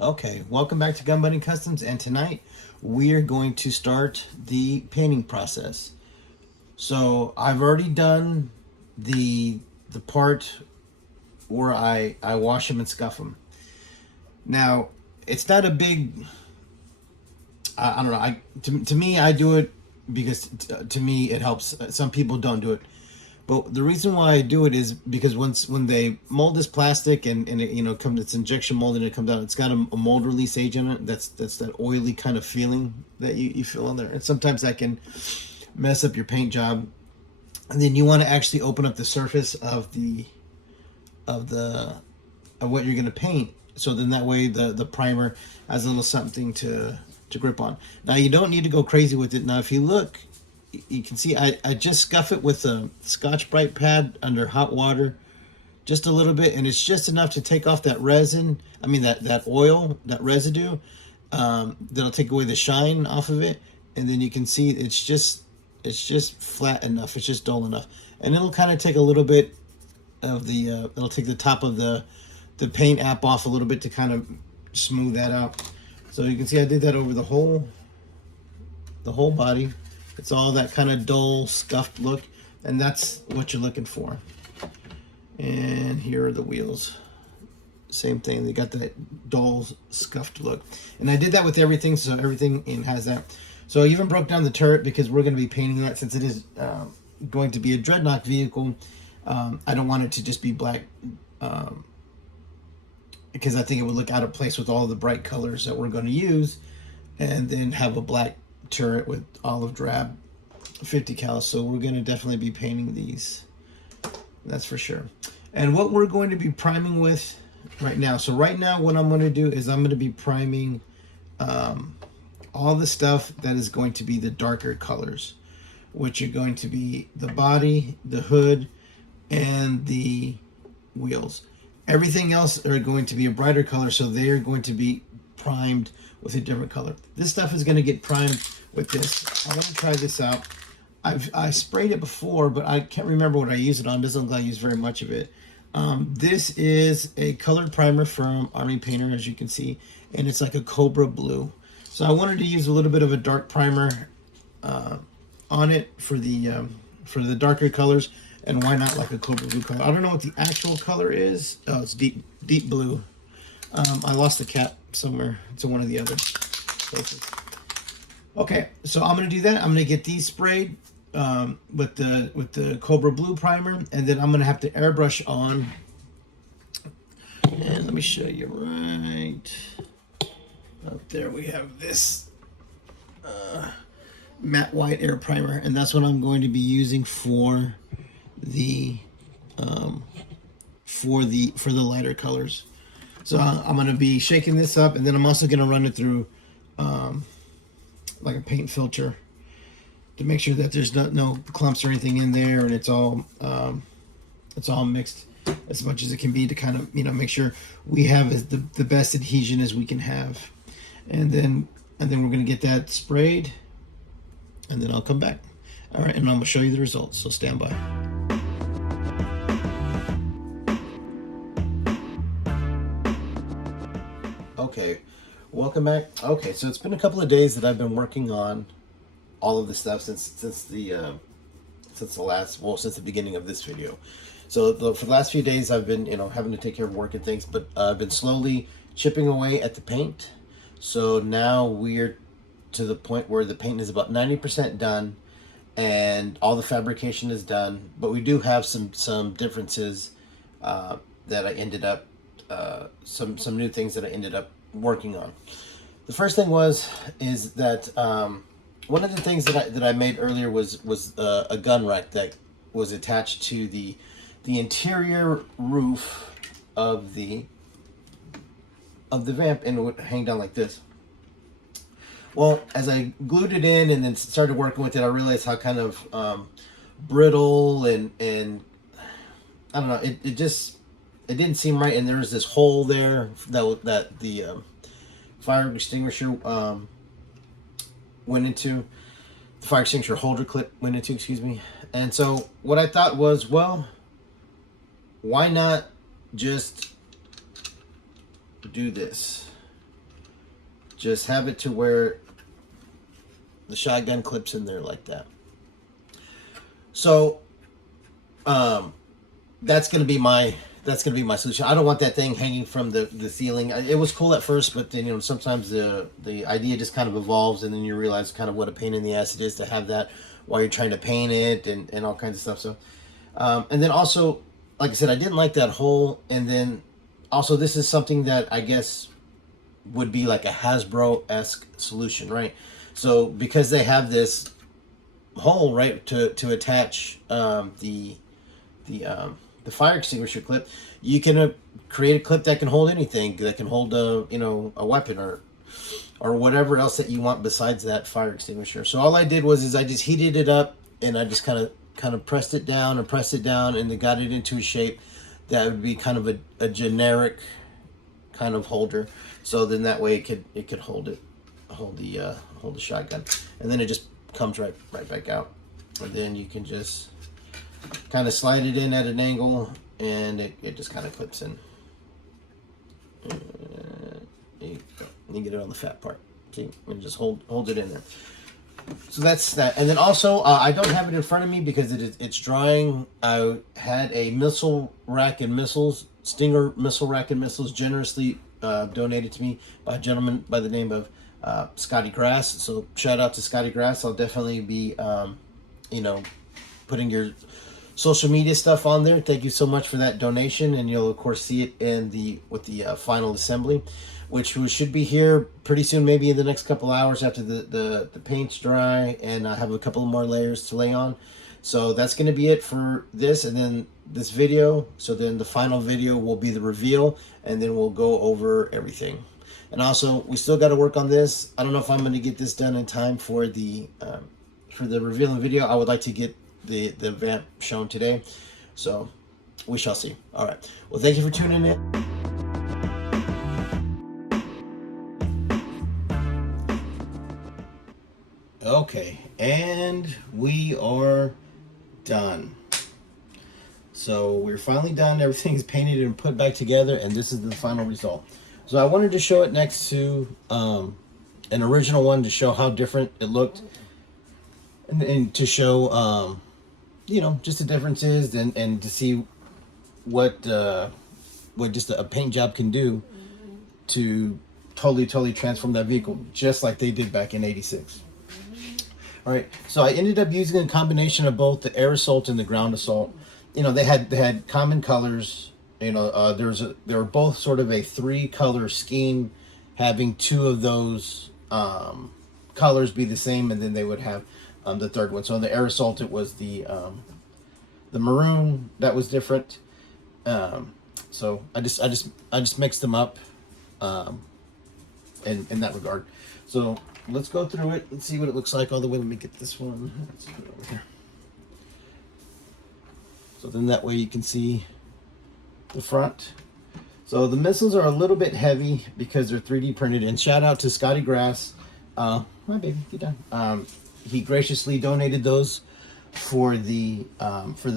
Okay, welcome back to Gun Buddy Customs, and tonight we are going to start the painting process. So I've already done the part where I wash them and scuff them. Now it's not a big. I don't know. To me I do it because to me it helps. Some people don't do it. But the reason why I do it is because when they mold this plastic and it, comes, it's injection molded and it comes out, it's got a mold release agent in it. That's that oily kind of feeling that you feel in there, and sometimes that can mess up your paint job. And then you want to actually open up the surface of what you're going to paint, so then that way the primer has a little something to grip on. Now you don't need to go crazy with it. Now if you look, you can see I just scuff it with a Scotch-Brite pad under hot water just a little bit, and it's just enough to take off that resin, that oil, that residue, that'll take away the shine off of it. And then you can see it's just flat enough, it's just dull enough, and it'll kind of take a little bit of the it'll take the top of the paint app off a little bit to kind of smooth that out. So you can see I did that over the whole body. It's all that kind of dull, scuffed look, and that's what you're looking for. And here are the wheels. Same thing. They got that dull, scuffed look. And I did that with everything, so everything has that. So I even broke down the turret because we're going to be painting that, since it is going to be a dreadnought vehicle. I don't want it to just be black, because I think it would look out of place with all the bright colors that we're going to use, and then have a black turret with olive drab 50 cal. So we're going to definitely be painting these, that's for sure. And what we're going to be priming with right now, so right now what I'm going to do is I'm going to be priming all the stuff that is going to be the darker colors, which are going to be the body, the hood, and the wheels. Everything else are going to be a brighter color, so they're going to be primed with a different color. This stuff is going to get primed with this. I want to try this out. I sprayed it before, but I can't remember what I used it on. Doesn't look like I used very much of it. This is a colored primer from Army Painter, as you can see, and it's like a cobra blue. So I wanted to use a little bit of a dark primer on it for the darker colors, and why not like a cobra blue color? I don't know what the actual color is. Oh, it's deep blue. I lost the cap somewhere. It's in one of the other places. Okay, so I'm gonna do that. I'm gonna get these sprayed with the Cobra Blue primer, and then I'm gonna have to airbrush on. And let me show you right up there. We have this matte white air primer, and that's what I'm going to be using for the lighter colors. So I'm going to be shaking this up, and then I'm also going to run it through like a paint filter to make sure that there's no clumps or anything in there, and it's all mixed as much as it can be to kind of make sure we have the best adhesion as we can have. And then we're going to get that sprayed, and then I'll come back. All right, and I'm going to show you the results, so stand by. Okay, welcome back. Okay, so it's been a couple of days that I've been working on all of this stuff since the beginning of this video. So for the last few days I've been having to take care of work and things, but I've been slowly chipping away at the paint. So now we're to the point where the paint is about 90% done, and all the fabrication is done. But we do have some differences that I ended up some new things that I ended up working on. The first thing is that one of the things that I made earlier was a gun rack that was attached to the interior roof of the Vamp, and it would hang down like this. Well, as I glued it in and then started working with it, I realized how kind of brittle and I don't know, it didn't seem right. And there was this hole there that the fire extinguisher went into. The fire extinguisher holder clip went into, excuse me. And so what I thought was, well, why not just do this? just have it to where the shotgun clips in there like that. So that's gonna be my solution. I don't want that thing hanging from the ceiling. It was cool at first, but then, you know, sometimes the idea just kind of evolves, and then you realize kind of what a pain in the ass it is to have that while you're trying to paint it and all kinds of stuff. So and then also, like I said, I didn't like that hole. And then also, this is something that I guess would be like a Hasbro-esque solution, right? So because they have this hole, right, to attach the fire extinguisher clip, you can create a clip that can hold anything, that can hold a, you know, a weapon or whatever else that you want besides that fire extinguisher. So all I did was I just heated it up, and I just kind of pressed it down and pressed it down, and it got it into a shape that would be kind of a generic kind of holder. So then that way it could hold the shotgun, and then it just comes right back out, and then you can just kind of slide it in at an angle, and it just kind of clips in. There you go. You get it on the fat part. See, and just hold it in there. So that's that. And then also, I don't have it in front of me because it's drying. I had a missile rack and missiles, Stinger missile rack and missiles, generously donated to me by a gentleman by the name of Scotty Grass. So shout out to Scotty Grass. I'll definitely be, you know, putting your social media stuff on there. Thank you so much for that donation, and you'll of course see it in with the final assembly, which should be here pretty soon, maybe in the next couple hours after the paint's dry, and I have a couple more layers to lay on. So that's going to be it for this, and then this video. So then the final video will be the reveal, and then we'll go over everything. And also, we still got to work on this. I don't know if I'm going to get this done in time for the reveal and video. I would like to get the Vamp shown today, so we shall see. All right, well, thank you for tuning in. Okay, and we are done. So we're finally done. Everything's painted and put back together, and this is the final result. So I wanted to show it next to an original one to show how different it looked, and to show you know, just the differences, and to see what just a paint job can do to totally transform that vehicle, just like they did back in '86. All right, so I ended up using a combination of both the air assault and the ground assault. You know, they had common colors. You know, they were both sort of a 3-color scheme, having 2 of those colors be the same, and then they would have the third one. So in the air assault, it was the maroon that was different. So I just mixed them up in that regard. So let's go through it and see what it looks like all the way. Let me get this one. Let's put it over here. So then that way you can see the front. So the missiles are a little bit heavy because they're 3D printed. And shout out to Scotty Grass. Hi baby, get down. He graciously donated those for the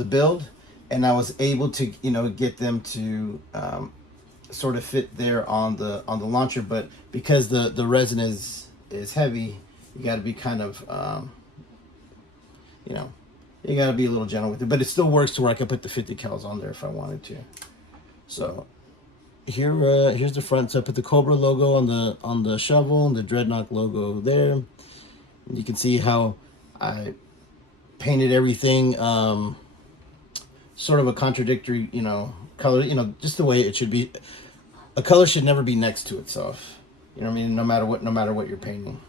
build, and I was able to, you know, get them to sort of fit there on the launcher. But because the resin is heavy, you got to be kind of you know, you got to be a little gentle with it. But it still works to where I can put the 50 cals on there if I wanted to. So here's the front. So I put the Cobra logo on the shovel, and the Dreadnought logo there. And you can see how I painted everything sort of a contradictory, you know, color, you know, just the way it should be. A color should never be next to itself. You know what I mean? No matter what you're painting.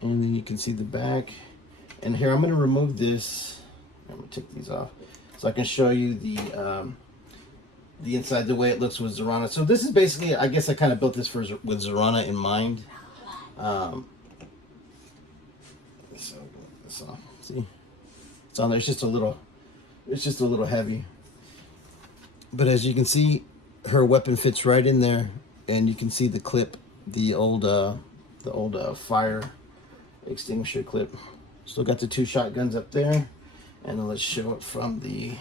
And then you can see the back. And here I'm going to remove this. I'm going to take these off so I can show you the inside, the way it looks with Zorana. So this is basically, I guess I kind of built this with Zorana in mind. So this off. See, it's on there. It's just a little heavy. But as you can see, her weapon fits right in there, and you can see the clip, the old fire extinguisher clip. Still got the 2 shotguns up there, and then let's show it from the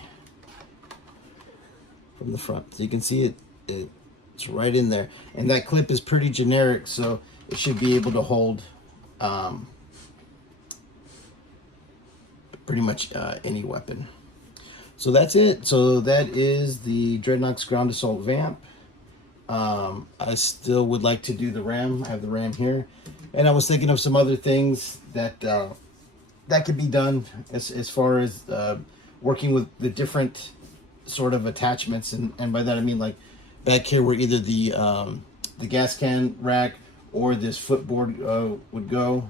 front. So you can see it It's right in there. And that clip is pretty generic, so it should be able to hold pretty much any weapon. So that's it. So that is the Dreadnoks Ground Assault Vamp. I still would like to do the RAM. I have the RAM here. And I was thinking of some other things that that could be done as far as working with the different sort of attachments. And by that I mean, like, back here where either the gas can rack or this footboard would go,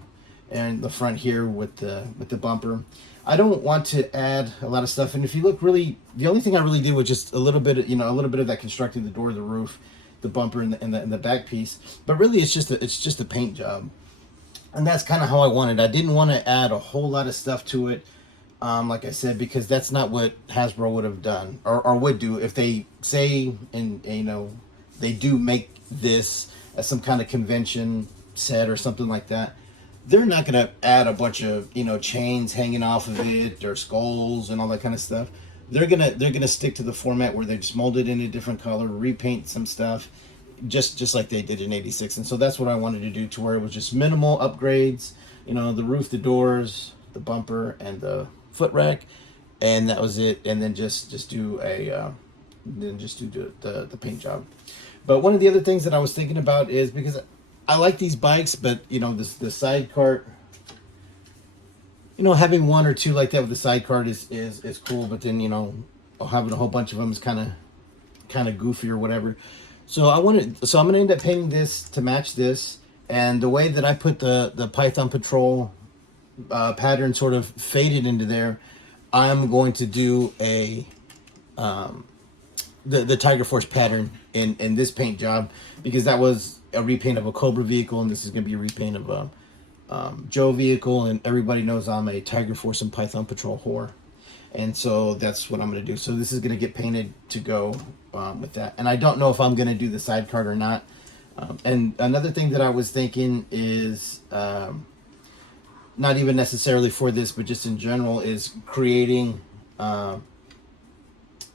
and the front here with the bumper. I don't want to add a lot of stuff, and if you look really, the only thing I really did was just a little bit, a little bit of that constructing the door, the roof, the bumper, and the back piece. But really, it's just a paint job, and that's kind of how I wanted. I didn't want to add a whole lot of stuff to it, like I said, because that's not what Hasbro would have done or would do if they say, and they do make this as some kind of convention set or something like that. They're not going to add a bunch of chains hanging off of it or skulls and all that kind of stuff. They're gonna stick to the format where they just mold it in a different color, repaint some stuff, just like they did in '86. And so that's what I wanted to do, to where it was just minimal upgrades. The roof, the doors, the bumper, and the foot rack, and that was it. And then just do the paint job. But one of the other things that I was thinking about is, because I like these bikes, but the side cart, having one or two like that with the side cart is cool. But then having a whole bunch of them is kind of goofy or whatever. So I'm gonna end up painting this to match this. And the way that I put the Python Patrol pattern sort of faded into there, I'm going to do the Tiger Force pattern in this paint job, because that was a repaint of a Cobra vehicle, and this is going to be a repaint of a Joe vehicle, and everybody knows I'm a Tiger Force and Python Patrol whore, and so that's what I'm going to do. So this is going to get painted to go with that, and I don't know if I'm going to do the side cart or not. And another thing that I was thinking is, not even necessarily for this, but just in general, is creating a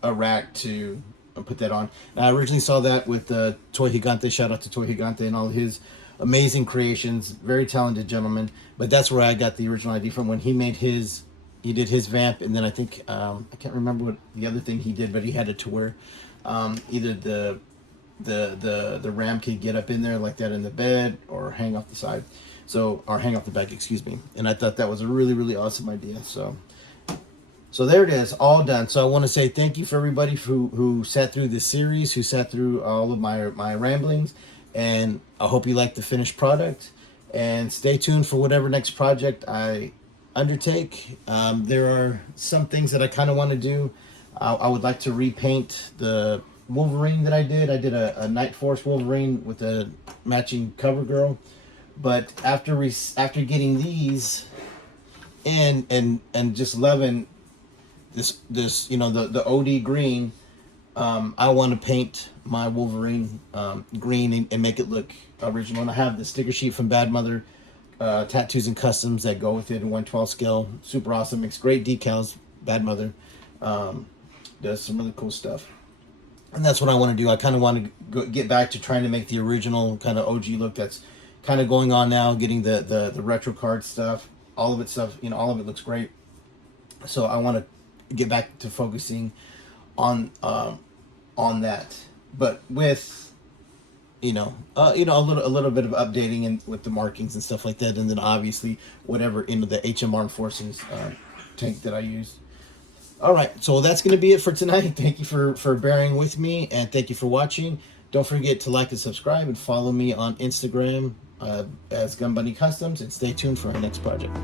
rack to put that on. And I originally saw that with Toy Gigante. Shout out to Toy Gigante and all his amazing creations. Very talented gentleman. But that's where I got the original idea from, when he did his Vamp, and then I think I can't remember what the other thing he did, but he had it to where either the Ram could get up in there like that in the bed, or hang off the side, or hang off the back, excuse me. And I thought that was a really, really awesome idea. So there it is, all done. So I want to say thank you for everybody who sat through this series, who sat through all of my ramblings, and I hope you like the finished product. And stay tuned for whatever next project I undertake. There are some things that I kind of want to do. I would like to repaint the Wolverine that I did. I did a Night Force Wolverine with a matching cover girl. But after getting these in and just loving this the OD green, I want to paint my Wolverine green and make it look original. And I have the sticker sheet from Bad Mother Tattoos and Customs that go with it in 1/12 scale. Super awesome. Makes great decals. Bad Mother does some really cool stuff. And that's what I want to do. I kind of want to get back to trying to make the original kind of OG look that's kind of going on now, getting the retro card stuff, all of it looks great. So I want to get back to focusing on that, but with a little bit of updating and with the markings and stuff like that, and then obviously whatever into the HM Armed Forces tank that I use. All right, so that's going to be it for tonight. Thank you for bearing with me, and thank you for watching. Don't forget to like and subscribe, and follow me on Instagram as Gun Bunny Customs, and stay tuned for our next project.